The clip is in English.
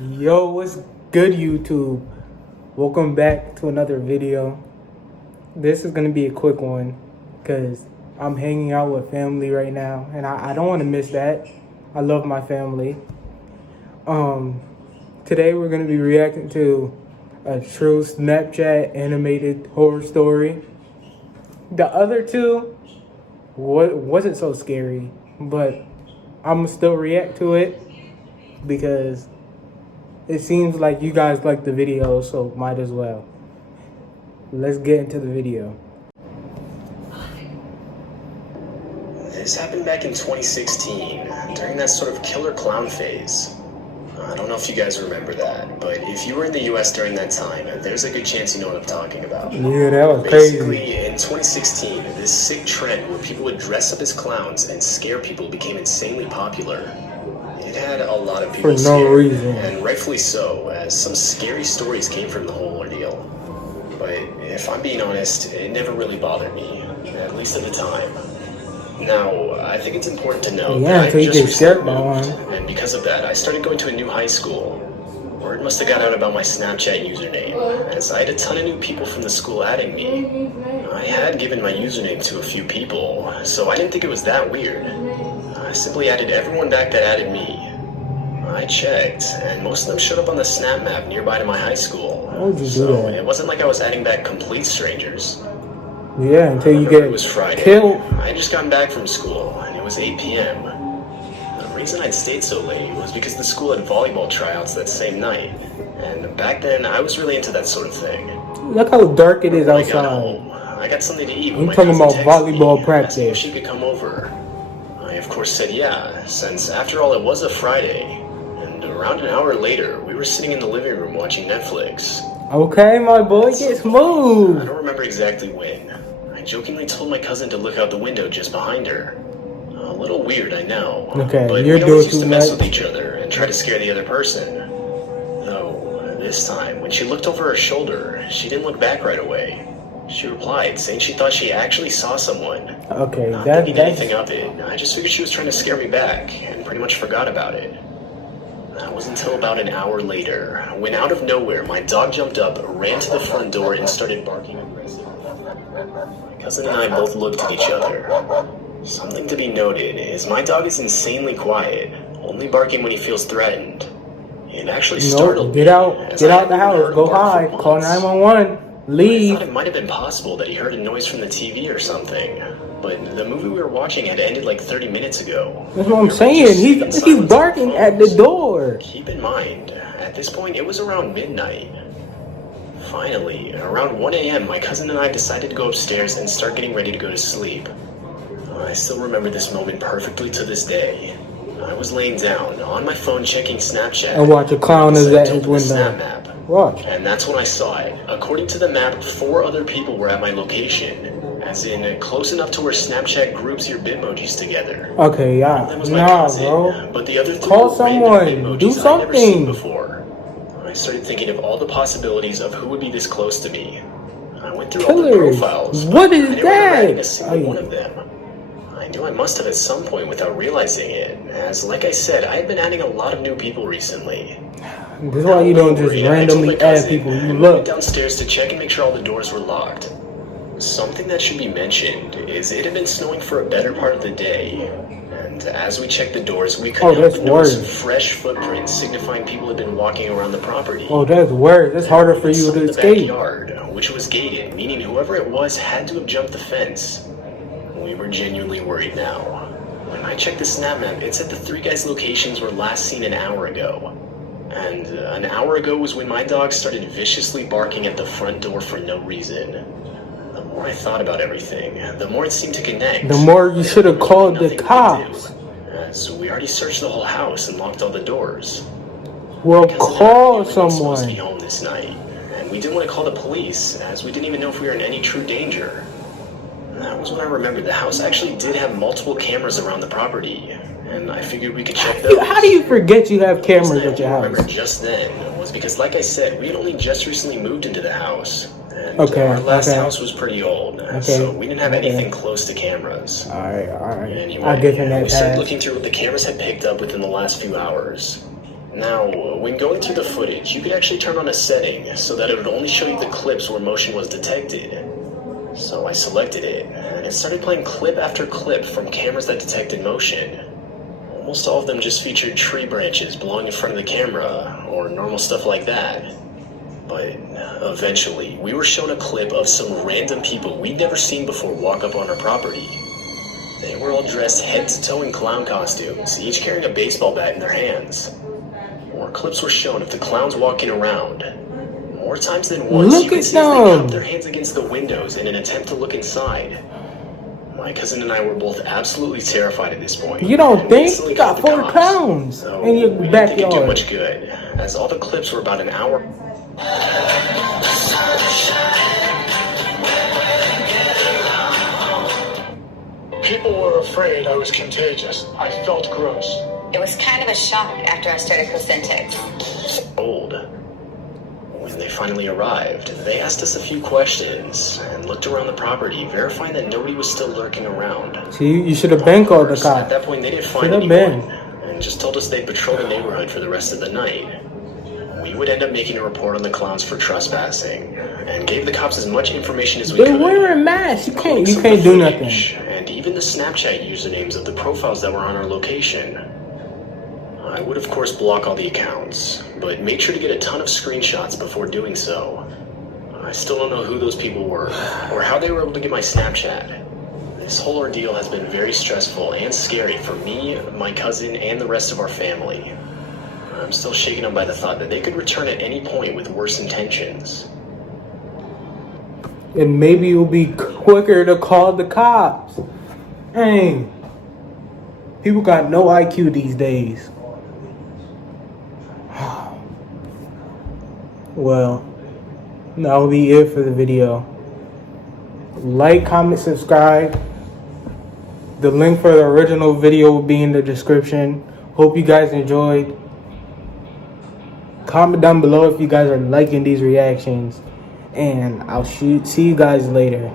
Yo, what's good, YouTube? Welcome back to another video. This is gonna be a quick one because I'm hanging out with family right now, and I don't want to miss that. I love my family. Today we're gonna be reacting to a true Snapchat animated horror story. The other two wasn't so scary, but I'm still react to it because it seems like you guys like the video, so might as well. Let's get into the video. This happened back in 2016, during that sort of killer clown phase. I don't know if you guys remember that, but if you were in the US during that time, there's a good chance you know what I'm talking about. Yeah, that was Basically, crazy. in 2016, this sick trend where people would dress up as clowns and scare people became insanely popular. It had a lot of people For no scared, reason. and rightfully so, as some scary stories came from the whole ordeal. But if I'm being honest, it never really bothered me, at least at the time. Now, I think it's important to note Yeah, that until I you just get scared by recently one. moved, and because of that, I started going to a new high school. Word must have got out about my Snapchat username, as I had a ton of new people from the school adding me. I had given my username to a few people, so I didn't think it was that weird. I simply added everyone back that added me. I checked, and most of them showed up on the Snap map nearby to my high school. Why would you do So that? it wasn't like I was adding back complete strangers. Yeah, until you Remember, get it was Friday. killed. I had just gotten back from school, and it was 8 p.m. The reason I'd stayed so late was because the school had volleyball tryouts that same night. And back then, I was really into that sort of thing. Look how dark it is When I got outside. home, I got something to eat. I'm when my talking cousin about texted volleyball me, practice. asking if she could come over. I, of course, said yeah, since after all, it was a Friday. And around an hour later, we were sitting in the living room watching Netflix. Okay, my boy, get I smooth. don't remember exactly when. I jokingly told my cousin to look out the window just behind her. A little weird, I know. Okay, but you're we always doing used too to mess much. with each other and try to scare the other person. Though, this time, when she looked over her shoulder, she didn't look back right away. She replied, saying she thought she actually saw someone. Okay, Not thinking anything that's of it, I just figured she was trying to scare me back, and pretty much forgot about it. That was until about an hour later, when out of nowhere, my dog jumped up, ran to the front door, and started barking aggressively. My cousin and I both looked at each other. Something to be noted is my dog is insanely quiet, only barking when he feels threatened. It actually startled nope. me. Get out as the I hadn't house. heard him Go bark for hide. Call months. 911. I Leave. thought it might have been possible that he heard a noise from the TV or something, but the movie we were watching had ended like 30 minutes ago. That's what I'm We were saying. just sitting in He's silence on barking our at the phones. door. Keep in mind, at this point it was around midnight. Finally, around 1 a.m., my cousin and I decided to go upstairs and start getting ready to go to sleep. I still remember this moment perfectly to this day. I was laying down, on my phone checking Snapchat. And watch a clown is Decided at to his open the Snap window. map. Watch. And that's when I saw it. According to the map, 4 other people were at my location. As in, close enough to where Snapchat groups your Bitmojis together. Okay, One of yeah. them was my Nah, cousin, bro. but the other 3 Call were someone. random Bitmojis Do I'd never seen something. before. I started thinking of all the possibilities of who would be this close to me. I went through all the Killers. profiles. What but is I didn't remember adding a that? single one of them. I knew I must have at some point without realizing it, as like I said, I had been adding a lot of new people recently. This is why you don't just randomly add people. You I went look. downstairs to check and make sure all the doors were locked. Something that should be mentioned is it had been snowing for a better part of the day, and as we checked the doors, we couldn't help that's but notice worse. fresh footprints signifying people had been walking around the property. Oh, that's worse. That's harder for you Some to in the escape. backyard, which was gated, meaning whoever it was had to have jumped the fence. We were genuinely worried now. When I checked the Snap map, it said the 3 guys' locations were last seen an hour ago. And an hour ago was when my dog started viciously barking at the front door for no reason. The more I thought about everything, the more it seemed to connect. The more you should have called the Nothing we could cops. do, as we already searched the whole house and locked all the doors. Well, Cousin and I call knew we weren't supposed to be someone. home this night, and we didn't want to call the police, as we didn't even know if we were in any true danger. That was when I remembered the house actually did have multiple cameras around the property, and I figured we could check those. How do you forget you have cameras at your I remember house? just then was because, like I said, we had only just recently moved into the house, and Okay, our last okay. house was pretty old, Okay, so we didn't have okay. anything close to cameras. Alright. Anyway, I'll give him that we started pass. looking through what the cameras had picked up within the last few hours. Now, when going through the footage, you could actually turn on a setting so that it would only show you the clips where motion was detected. So I selected it, and it started playing clip after clip from cameras that detected motion. Almost all of them just featured tree branches blowing in front of the camera, or normal stuff like that. But eventually, we were shown a clip of some random people we'd never seen before walk up on our property. They were all dressed head to toe in clown costumes, each carrying a baseball bat in their hands. More clips were shown of the clowns walking around. More times than once, Look you could at see as they them. cupped their hands against the windows in an attempt to look inside. My cousin and I were both absolutely terrified at this point. You don't and think? instantly You got called the 4 cops. clowns So in your we didn't think it'd do backyard. much good, as all the clips were about an hour. People were afraid I was contagious. I felt gross. It was kind of a shock after I started Cosentix. Old. When they finally arrived, they asked us a few questions and looked around the property, verifying that nobody was still lurking around. See, you should have been called the Of course, At cops. that point, they didn't find Should have anyone been. and just told us they'd patrol the neighborhood for the rest of the night. We would end up making a report on the clowns for trespassing and gave the cops as much information as we They're could. wearing masks. You including can't some of the do footage nothing. And even the Snapchat usernames of the profiles that were on our location. I would, of course, block all the accounts, but made sure to get a ton of screenshots before doing so. I still don't know who those people were, or how they were able to get my Snapchat. This whole ordeal has been very stressful and scary for me, my cousin, and the rest of our family. I'm still shaken up by the thought that they could return at any point with worse intentions. And maybe it'll be quicker to call the cops. Dang. People got no IQ these days. Well, that'll be it for the video. Like, comment, subscribe. The link for the original video will be in the description. Hope you guys enjoyed. Comment down below if you guys are liking these reactions. And I'll see you guys later.